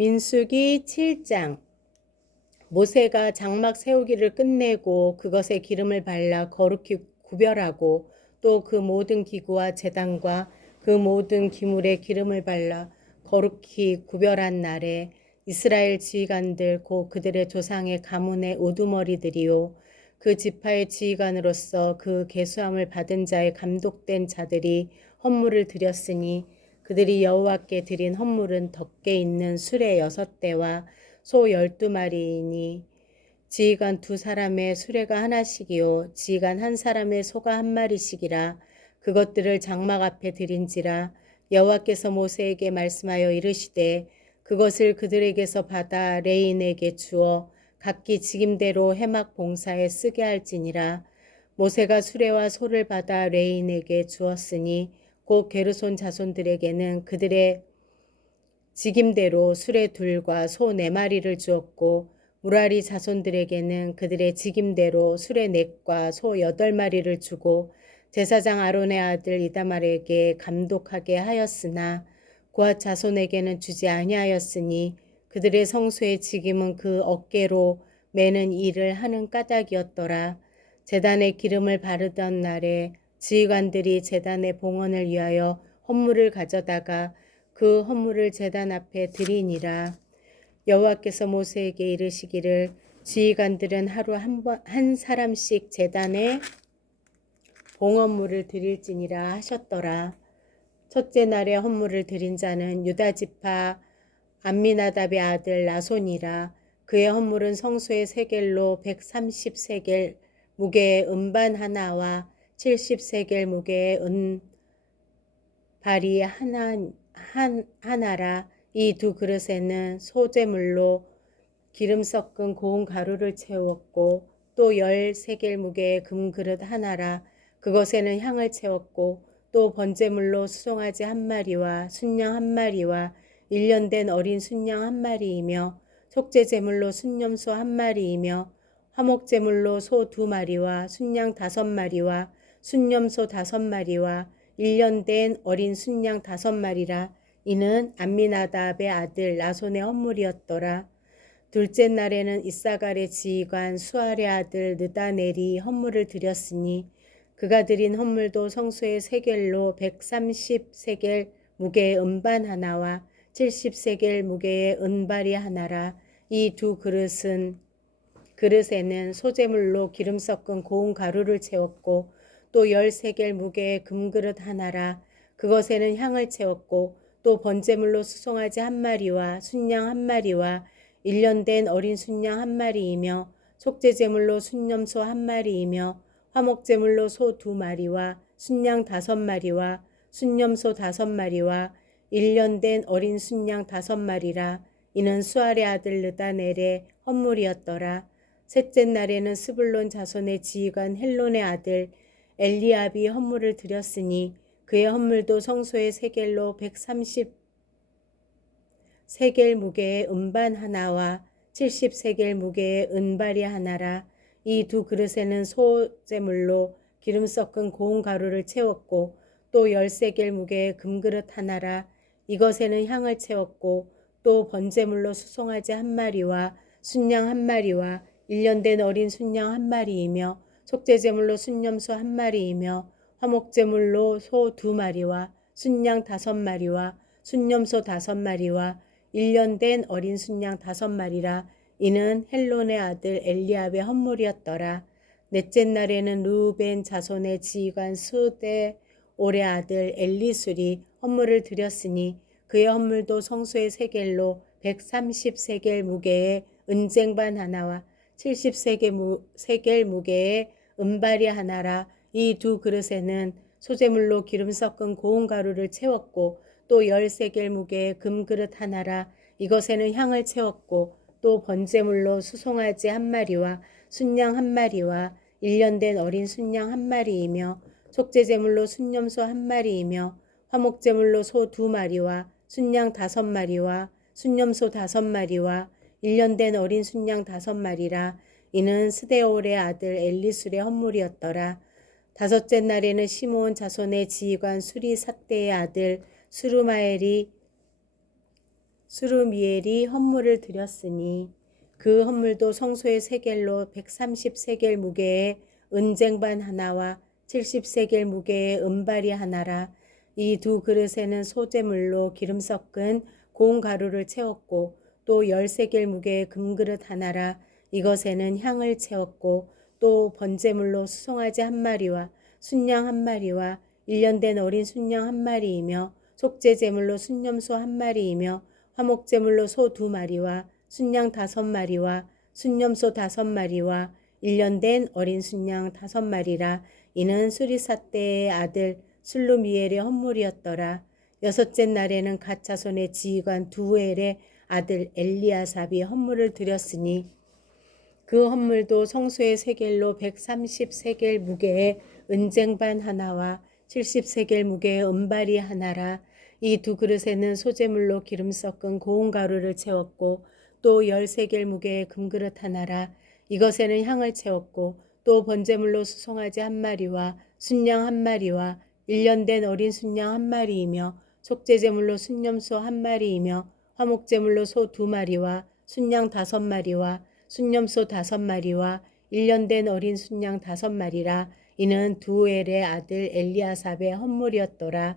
민수기 7장. 모세가 장막 세우기를 끝내고 그것에 기름을 발라 거룩히 구별하고 또 그 모든 기구와 제단과 그 모든 기물에 기름을 발라 거룩히 구별한 날에 이스라엘 지휘관들 곧 그들의 조상의 가문의 우두머리들이요 그 지파의 지휘관으로서 그 계수함을 받은 자의 감독된 자들이 헌물을 드렸으니 그들이 여호와께 드린 헌물은 덮개 있는 수레 6대와 소 12마리이니 지휘관 2사람의 수레가 하나씩이요 지휘관 1사람의 소가 1마리씩이라. 그것들을 장막 앞에 드린지라. 여호와께서 모세에게 말씀하여 이르시되 그것을 그들에게서 받아 레인에게 주어 각기 직임대로 해막 봉사에 쓰게 할지니라. 모세가 수레와 소를 받아 레인에게 주었으니 곧 게르손 자손들에게는 그들의 직임대로 수레 2과 소 4마리를 주었고 무라리 자손들에게는 그들의 직임대로 수레 4과 소 8마리를 주고 제사장 아론의 아들 이다말에게 감독하게 하였으나 고앗 자손에게는 주지 아니하였으니 그들의 성소의 직임은 그 어깨로 매는 일을 하는 까닭이었더라. 제단에 기름을 바르던 날에 지휘관들이 제단의 봉헌을 위하여 헌물을 가져다가 그 헌물을 제단 앞에 드리니라. 여호와께서 모세에게 이르시기를 지휘관들은 하루 한 사람씩 제단에 봉헌물을 드릴지니라 하셨더라. 첫째 날에 헌물을 드린 자는 유다 지파 암미나답의 아들 나손이라. 그의 헌물은 성소의 세겔로 130세겔 무게의 은반 하나와 70세겔 무게의 은발이 하나라. 이 2그릇에는 소제물로 기름 섞은 고운 가루를 채웠고 또 10세겔 무게의 금그릇 하나라. 그것에는 향을 채웠고 또 번제물로 수송아지 1마리와 순양 1마리와 1년 된 어린 순양 1마리이며 속죄제물로 순염소 1마리이며 화목제물로 소 2마리와 순양 5마리와 순염소 5마리와 1년 된 어린 순양 5마리라. 이는 암미나답의 아들 나손의 헌물이었더라. 둘째 날에는 이사갈의 지휘관 수알의 아들 느다넬이 헌물을 드렸으니 그가 드린 헌물도 성소의 세겔로 130세겔 무게의 은반 하나와 70세겔 무게의 은발이 하나라. 이 2그릇에는 소제물로 기름 섞은 고운 가루를 채웠고 또 10세겔 무게의 금그릇 하나라. 그것에는 향을 채웠고 또 번제물로 수송아지 1마리와 순양 1마리와 1년 된 어린 순양 1마리이며 속죄제물로 순염소 1마리이며 화목제물로 소 2마리와 순양 5마리와 순염소 5마리와 1년 된 어린 순양 5마리라. 이는 수알의 아들 느다넬의 헌물이었더라. 셋째 날에는 스불론 자손의 지휘관 헬론의 아들 엘리압이 헌물을 드렸으니 그의 헌물도 성소의 세겔로 130세겔 무게의 은반 하나와 70세겔 무게의 은발이 하나라. 이 2그릇에는 소제물로 기름 섞은 고운 가루를 채웠고 또 10세겔 무게의 금그릇 하나라. 이것에는 향을 채웠고 또 번제물로 수송아지 1마리와 순양 1마리와 1년 된 어린 순양 1마리이며 속죄제물로 순염소 1마리이며 화목제물로 소 2마리와 순양 5마리와 순염소 5마리와 1년 된 어린 순양 5마리라. 이는 헬론의 아들 엘리압의 헌물이었더라. 넷째 날에는 르우벤 자손의 지휘관 수데올의 아들 엘리술이 헌물을 드렸으니 그의 헌물도 성소의 세겔로 130세겔 무게의 은쟁반 하나와 70세겔 무게의 은발이 하나라. 이 2그릇에는 소제물로 기름 섞은 고운 가루를 채웠고 또 10세겔 무게의 금그릇 하나라. 이것에는 향을 채웠고 또 번제물로 수송아지 1마리와 순양 1마리와 1년 된 어린 순양 1마리이며 속죄제물로 순염소 1마리이며 화목제물로 소 2마리와 순양 5마리와 순염소 5마리와 1년 된 어린 순양 5마리라. 이는 스데올의 아들 엘리술의 헌물이었더라. 다섯째 날에는 시므온 자손의 지휘관 수리삿대의 아들 수르마엘이 수르미엘이 헌물을 드렸으니 그 헌물도 성소의 세겔로 130세겔 무게의 은쟁반 하나와 70세겔 무게의 은발이 하나라. 이 두 그릇에는 소재물로 기름 섞은 고운 가루를 채웠고 또 10세겔 무게의 금그릇 하나라. 이것에는 향을 채웠고 또 번제물로 수송아지 한 마리와 순양 한 마리와 1년 된 어린 순양 한 마리이며 속죄제물로 순염소 한 마리이며 화목제물로 소 2마리와 순양 5마리와 순염소 5마리와 1년 된 어린 순양 5마리라. 이는 수리사떼의 아들 슬루미엘의 헌물이었더라. 여섯째 날에는 갓 자손의 지휘관 두엘의 아들 엘리아삽이 헌물을 드렸으니 그 헌물도 성소의 세겔로 130세겔 무게의 은쟁반 하나와 70세겔 무게의 은발이 하나라. 이 두 그릇에는 소재물로 기름 섞은 고운 가루를 채웠고 또 10세겔 무게의 금그릇 하나라. 이것에는 향을 채웠고 또 번제물로 수송아지 한 마리와 순양 한 마리와 1년 된 어린 순양 한 마리이며 속죄제물로 순염소 한 마리이며 화목제물로 소 2마리와 순양 5마리와 순염소 5마리와 1년 된 어린 순양 5마리라. 이는 두엘의 아들 엘리아삽의 헌물이었더라.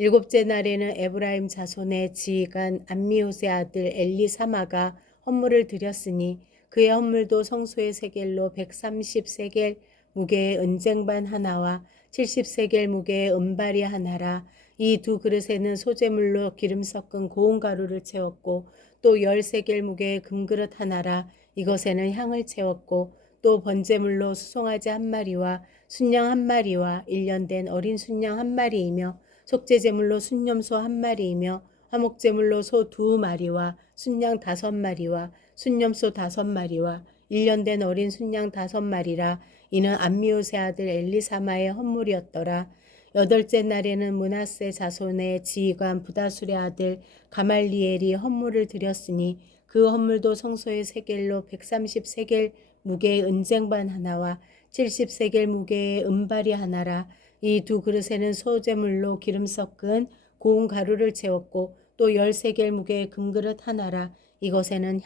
일곱째 날에는 에브라임 자손의 지휘관 암미호세 아들 엘리사마가 헌물을 드렸으니 그의 헌물도 성소의 세겔로 130세겔 무게의 은쟁반 하나와 70세겔 무게의 은발이 하나라. 이 두 그릇에는 소재물로 기름 섞은 고운 가루를 채웠고 또 10세겔 무게의 금그릇 하나라. 이것에는 향을 채웠고 또 번제물로 수송아지 한 마리와 순양 한 마리와 1년 된 어린 순양 한 마리이며 속죄제물로 순염소 한 마리이며 화목제물로 소 2마리와 순양 5마리와 순염소 5마리와 1년 된 어린 순양 5마리라. 이는 암미호세 아들 엘리사마의 헌물이었더라. 여덟째 날에는 므낫세 자손의 지휘관 부다술의 아들 가말리엘이 헌물을 드렸으니 그 헌물도 성소의 세겔로 130세겔 무게의 은쟁반 하나와 70세겔 무게의 은발이 하나라. 이 두 그릇에는 소재물로 기름 섞은 고운 가루를 채웠고 또 10세겔 무게의 금그릇 하나라. 이것에는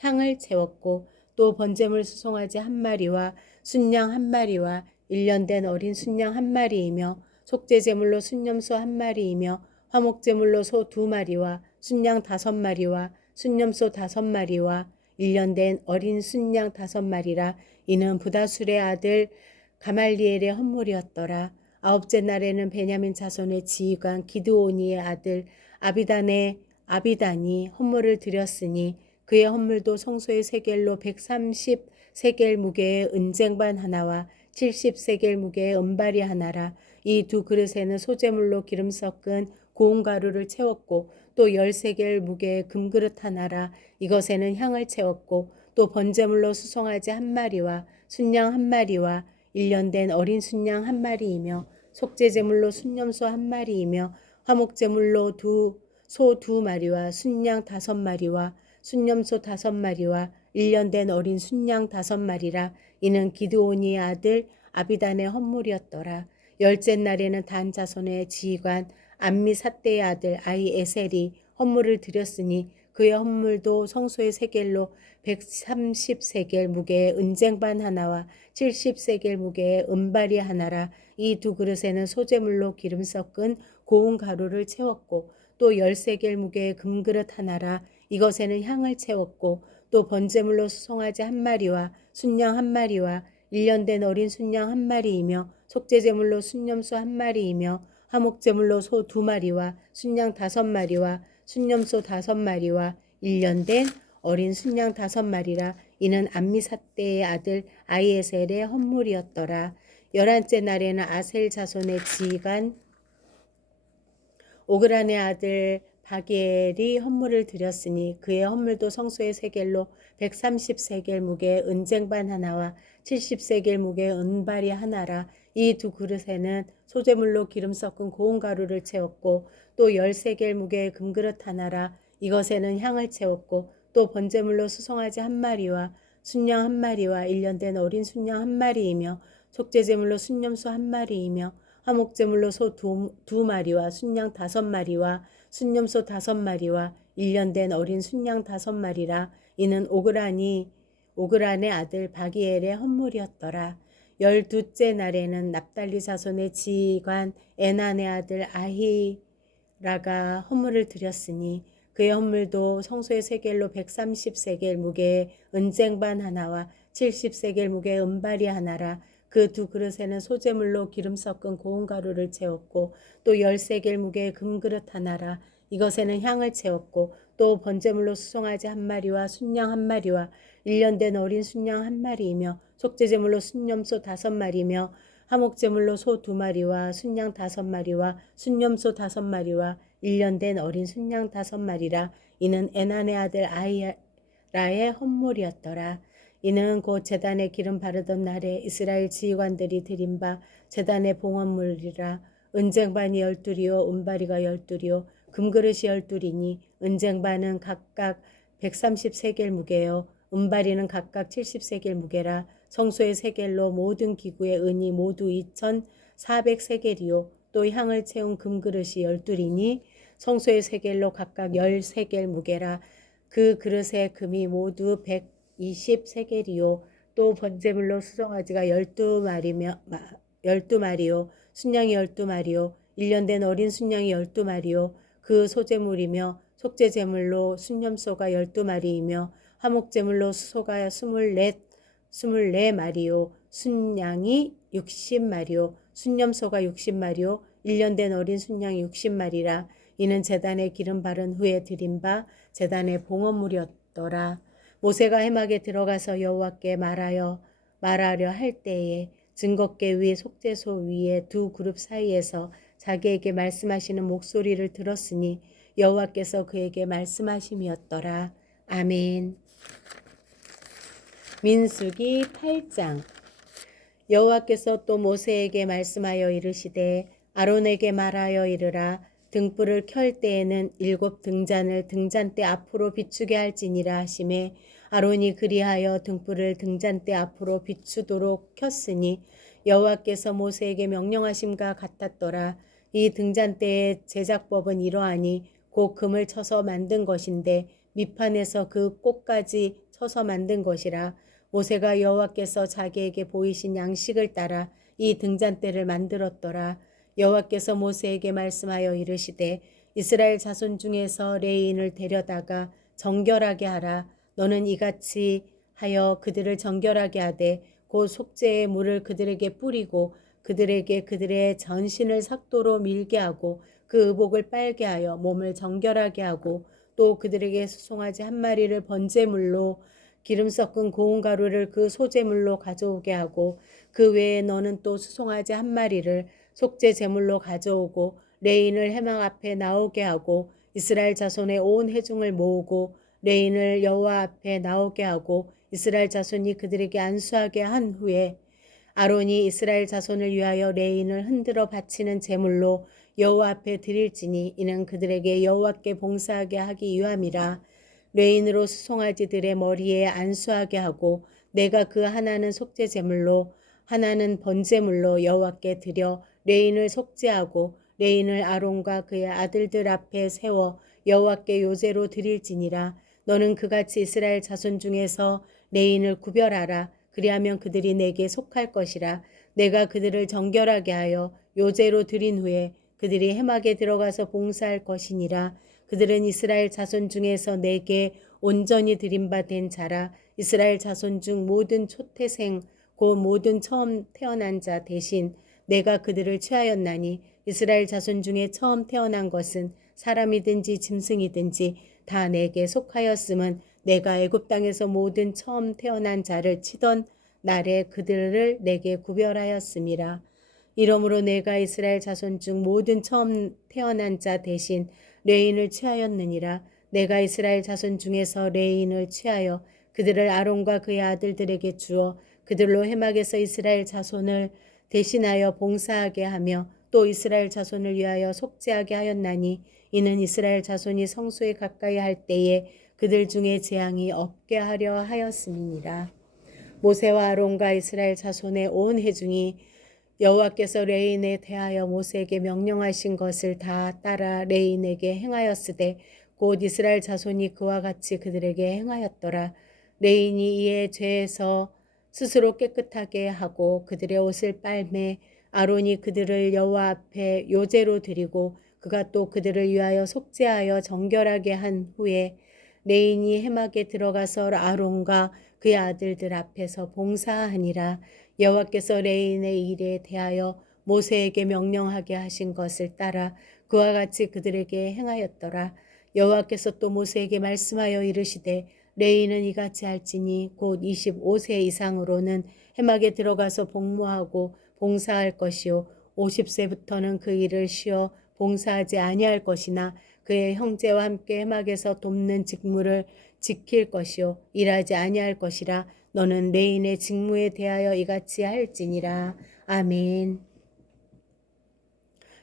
향을 채웠고 또 번제물 수송아지 한 마리와 순양 한 마리와 1년 된 어린 순양 한 마리이며 속죄제물로 순염소 한 마리이며 화목제물로 소 2마리와 순양 5마리와 순염소 5마리와 1년 된 어린 순양 5마리라. 이는 부다술의 아들 가말리엘의 헌물이었더라. 아홉째 날에는 베냐민 자손의 지휘관 기드오니의 아들 아비단이 헌물을 드렸으니 그의 헌물도 성소의 세겔로 130세겔 무게의 은쟁반 하나와 70세겔 무게의 은발이 하나라. 이 두 그릇에는 소재물로 기름 섞은 고운 가루를 채웠고 또 10세겔 무게의 금그릇 하나라. 이것에는 향을 채웠고 또 번제물로 수송아지 한 마리와 순양 한 마리와 1년 된 어린 순양 한 마리이며 속죄제물로 순염소 한 마리이며 화목제물로 소 2마리와 순양 5마리와 순염소 5마리와 1년 된 어린 순양 5마리라. 이는 기드오니의 아들 아비단의 헌물이었더라. 열째 날에는 단 자손의 지휘관 암미사떼의 아들 아이에셀이 헌물을 드렸으니 그의 헌물도 성소의 세겔로 130세겔 무게의 은쟁반 하나와 70세겔 무게의 은발이 하나라. 이 두 그릇에는 소재물로 기름 섞은 고운 가루를 채웠고 또 10세겔 무게의 금그릇 하나라. 이것에는 향을 채웠고 또 번제물로 수송아지 한 마리와 순양 한 마리와 1년 된 어린 순양 한 마리이며 속죄제물로 순염소 한 마리이며 화목제물로 소 2마리와 순양 5마리와 순염소 5마리와 1년 된 어린 순양 5마리라. 이는 암미사떼의 아들 아이에셀의 헌물이었더라. 11째 날에는 아셀 자손의 지휘관 오그란의 아들 바기엘이 헌물을 드렸으니 그의 헌물도 성소의 세겔로 130세겔 무게의 은쟁반 하나와 70세겔 무게의 은발이 하나라. 이 두 그릇에는 소재물로 기름 섞은 고운 가루를 채웠고 또 10세겔 무게의 금그릇 하나라. 이것에는 향을 채웠고 또 번제물로 수송아지 한 마리와 순양 한 마리와 1년 된 어린 순양 한 마리이며 속죄제물로 순염소 한 마리이며 화목제물로 소 2마리와 순양 5마리와 순념소 5마리와 1년 된 어린 순양 5마리라. 이는 오그란의 아들 바기엘의 헌물이었더라. 12째 날에는 납달리 자손의 지휘관 에난의 아들 아히라가 헌물을 드렸으니 그의 헌물도 성소의 세겔로 130세겔 무게의 은쟁반 하나와 70세겔 무게의 은발이 하나라. 그 두 그릇에는 소재물로 기름 섞은 고운 가루를 채웠고 또 10세겔 무게의 금그릇 하나라. 이것에는 향을 채웠고 또 번제물로 수송아지 1마리와 순양 1마리와 1년 된 어린 순양 1마리이며 속죄제물로 순념소 5마리며 화목제물로 소 2마리와 순양 5마리와 순념소 5마리와 1년 된 어린 순양 5마리라. 이는 에난의 아들 아히라의 헌물이었더라. 이는 곧 제단에 기름 바르던 날에 이스라엘 지휘관들이 드린 바 제단의 봉헌물이라. 은쟁반이 12이요 은바리가 12이요 금그릇이 12이니 은쟁반은 각각 130세겔 무게요 은바리는 각각 70세겔 무게라. 성소의 세겔로 모든 기구의 은이 모두 2,400세겔이요 또 향을 채운 금그릇이 12이니 성소의 세겔로 각각 10세겔 무게라. 그 그릇의 금이 모두 120세겔이요 또 번제물로 수송아지가 12마리요 순양이 12마리요 1년 된 어린 순양이 12마리요 그 소제물이며 속죄제물로 순념소가 12마리이며 화목제물로 수소가 24마리요 순양이 60마리요 순념소가 60마리요 1년 된 어린 순양이 60마리라. 이는 제단에 기름 바른 후에 드린 바 제단의 봉헌물이었더라. 모세가 회막에 들어가서 여호와께 말하려 할 때에 증거궤 위 속죄소 위에 두 그룹 사이에서 자기에게 말씀하시는 목소리를 들었으니 여호와께서 그에게 말씀하심이었더라. 아멘. 민수기 8장. 여호와께서 또 모세에게 말씀하여 이르시되 아론에게 말하여 이르라. 등불을 켤 때에는 7 등잔을 등잔대 앞으로 비추게 할지니라 하시매 아론이 그리하여 등불을 등잔대 앞으로 비추도록 켰으니 여호와께서 모세에게 명령하심과 같았더라. 이 등잔대의 제작법은 이러하니 곧 금을 쳐서 만든 것인데 밑판에서 그 꼭까지 쳐서 만든 것이라. 모세가 여호와께서 자기에게 보이신 양식을 따라 이 등잔대를 만들었더라. 여호와께서 모세에게 말씀하여 이르시되 이스라엘 자손 중에서 레위인을 데려다가 정결하게 하라. 너는 이같이 하여 그들을 정결하게 하되 곧 속죄의 물을 그들에게 뿌리고 그들에게 그들의 전신을 삭도로 밀게 하고 그 의복을 빨게 하여 몸을 정결하게 하고 또 그들에게 수송아지 1마리를 번제물로 기름 섞은 고운 가루를 그 소제물로 가져오게 하고 그 외에 너는 또 수송아지 1마리를 속죄 제물로 가져오고 레인을 회막 앞에 나오게 하고 이스라엘 자손의 온 회중을 모으고 레인을 여호와 앞에 나오게 하고 이스라엘 자손이 그들에게 안수하게 한 후에 아론이 이스라엘 자손을 위하여 레인을 흔들어 바치는 제물로 여호와 앞에 드릴지니 이는 그들에게 여호와께 봉사하게 하기 위함이라. 레인으로 수송아지들의 머리에 안수하게 하고 내가 그 하나는 속죄 제물로 하나는 번제물로 여호와께 드려 레인을 속죄하고 레인을 아론과 그의 아들들 앞에 세워 여호와께 요제로 드릴지니라. 너는 그같이 이스라엘 자손 중에서 레인을 구별하라. 그리하면 그들이 내게 속할 것이라. 내가 그들을 정결하게 하여 요제로 드린 후에 그들이 회막에 들어가서 봉사할 것이니라. 그들은 이스라엘 자손 중에서 내게 온전히 드림받은 자라. 이스라엘 자손 중 모든 초태생 곧 모든 처음 태어난 자 대신 내가 그들을 취하였나니 이스라엘 자손 중에 처음 태어난 것은 사람이든지 짐승이든지 다 내게 속하였음은 내가 애굽 땅에서 모든 처음 태어난 자를 치던 날에 그들을 내게 구별하였음이라. 이러므로 내가 이스라엘 자손 중 모든 처음 태어난 자 대신 레인을 취하였느니라. 내가 이스라엘 자손 중에서 레인을 취하여 그들을 아론과 그의 아들들에게 주어 그들로 회막에서 이스라엘 자손을 대신하여 봉사하게 하며 또 이스라엘 자손을 위하여 속죄하게 하였나니 이는 이스라엘 자손이 성소에 가까이 할 때에 그들 중에 재앙이 없게 하려 하였음이니라. 모세와 아론과 이스라엘 자손의 온 회중이 여호와께서 레인에 대하여 모세에게 명령하신 것을 다 따라 레인에게 행하였으되 곧 이스라엘 자손이 그와 같이 그들에게 행하였더라. 레인이 이에 죄에서 스스로 깨끗하게 하고 그들의 옷을 빨매 아론이 그들을 여호와 앞에 요제로 드리고 그가 또 그들을 위하여 속죄하여 정결하게 한 후에 레인이 해막에 들어가서 아론과 그의 아들들 앞에서 봉사하니라. 여호와께서 레인의 일에 대하여 모세에게 명령하게 하신 것을 따라 그와 같이 그들에게 행하였더라. 여호와께서 또 모세에게 말씀하여 이르시되 레인은 이같이 할지니 곧 25세 이상으로는 해막에 들어가서 복무하고 봉사할 것이요 50세부터는 그 일을 쉬어 봉사하지 아니할 것이나 그의 형제와 함께 해막에서 돕는 직무를 지킬 것이요 일하지 아니할 것이라. 너는 레인의 직무에 대하여 이같이 할지니라. 아멘.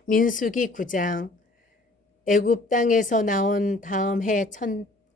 민수기 9장. 애굽 땅에서 나온 다음 해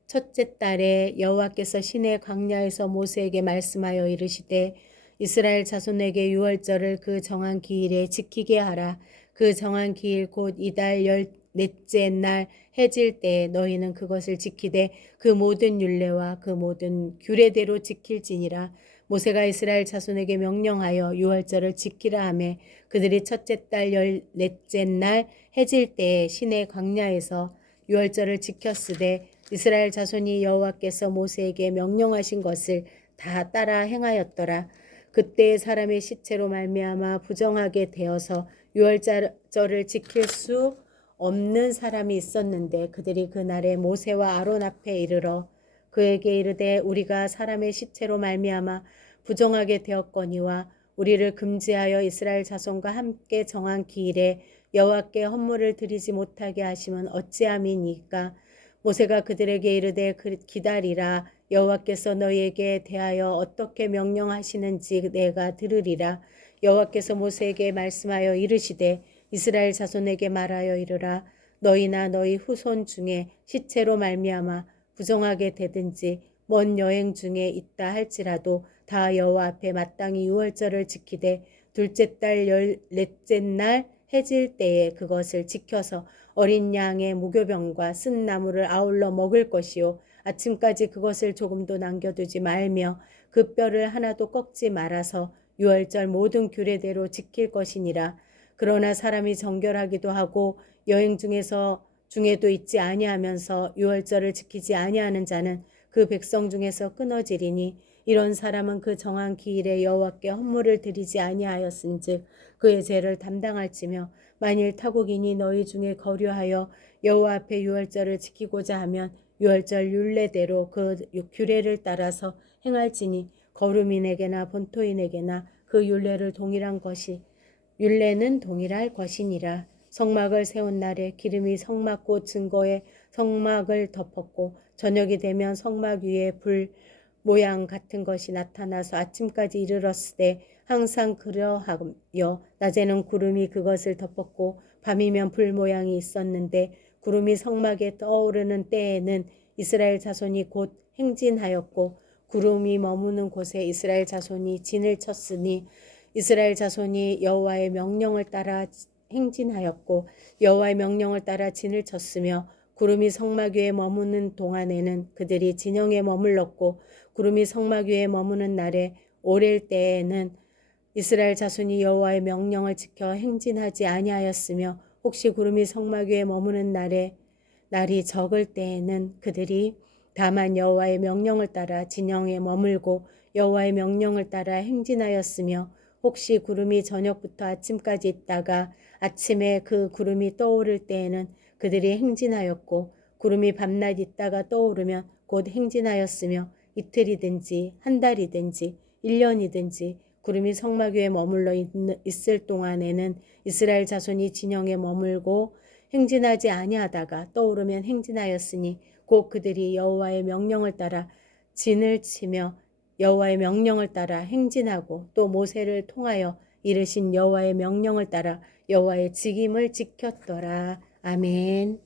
첫째 달에 여호와께서 시내 광야에서 모세에게 말씀하여 이르시되 이스라엘 자손에게 유월절을 그 정한 기일에 지키게 하라. 그 정한 기일 곧 이달 14째 날 해질 때에 너희는 그것을 지키되 그 모든 율례와 그 모든 규례대로 지킬지니라. 모세가 이스라엘 자손에게 명령하여 유월절을 지키라 하매 그들이 첫째 달 14째 날 해질 때에 시내 광야에서 유월절을 지켰으되 이스라엘 자손이 여호와께서 모세에게 명령하신 것을 다 따라 행하였더라. 그때 사람의 시체로 말미암아 부정하게 되어서 유월절을 지킬 수 없는 사람이 있었는데 그들이 그날에 모세와 아론 앞에 이르러 그에게 이르되 우리가 사람의 시체로 말미암아 부정하게 되었거니와 우리를 금지하여 이스라엘 자손과 함께 정한 기일에 여호와께 헌물을 드리지 못하게 하심은 어찌함이니까. 모세가 그들에게 이르되 기다리라. 여호와께서 너희에게 대하여 어떻게 명령하시는지 내가 들으리라. 여호와께서 모세에게 말씀하여 이르시되 이스라엘 자손에게 말하여 이르라. 너희나 너희 후손 중에 시체로 말미암아 부정하게 되든지 먼 여행 중에 있다 할지라도 다 여호와 앞에 마땅히 유월절을 지키되 둘째 달 14째 날 해질 때에 그것을 지켜서 어린 양의 무교병과 쓴 나물을 아울러 먹을 것이요 아침까지 그것을 조금도 남겨두지 말며 그 뼈를 하나도 꺾지 말아서 유월절 모든 규례대로 지킬 것이니라. 그러나 사람이 정결하기도 하고 여행 중에도 있지 아니하면서 유월절을 지키지 아니하는 자는 그 백성 중에서 끊어지리니 이런 사람은 그 정한 기일에 여호와께 헌물을 드리지 아니하였은즉 그의 죄를 담당할지며 만일 타국인이 너희 중에 거류하여 여호와 앞에 유월절을 지키고자 하면 유월절 율례대로 그 규례를 따라서 행할지니 거류민에게나 본토인에게나 그 율례는 동일할 것이니라. 성막을 세운 날에 기름이 성막꽃 증거에 성막을 덮었고 저녁이 되면 성막 위에 불 모양 같은 것이 나타나서 아침까지 이르렀으되 항상 그러하여 낮에는 구름이 그것을 덮었고 밤이면 불 모양이 있었는데 구름이 성막에 떠오르는 때에는 이스라엘 자손이 곧 행진하였고 구름이 머무는 곳에 이스라엘 자손이 진을 쳤으니 이스라엘 자손이 여호와의 명령을 따라 행진하였고 여호와의 명령을 따라 진을 쳤으며 구름이 성막 위에 머무는 동안에는 그들이 진영에 머물렀고 구름이 성막 위에 머무는 날에 오렐 때에는 이스라엘 자손이 여호와의 명령을 지켜 행진하지 아니하였으며 혹시 구름이 성막 위에 머무는 날이 적을 때에는 그들이 다만 여호와의 명령을 따라 진영에 머물고 여호와의 명령을 따라 행진하였으며 혹시 구름이 저녁부터 아침까지 있다가 아침에 그 구름이 떠오를 때에는 그들이 행진하였고 구름이 밤낮 있다가 떠오르면 곧 행진하였으며 이틀이든지 한 달이든지 1년이든지 구름이 성막 위에 머물러 있을 동안에는 이스라엘 자손이 진영에 머물고 행진하지 아니하다가 떠오르면 행진하였으니 곧 그들이 여호와의 명령을 따라 진을 치며 여호와의 명령을 따라 행진하고 또 모세를 통하여 이르신 여호와의 명령을 따라 여호와의 직임을 지켰더라. 아멘.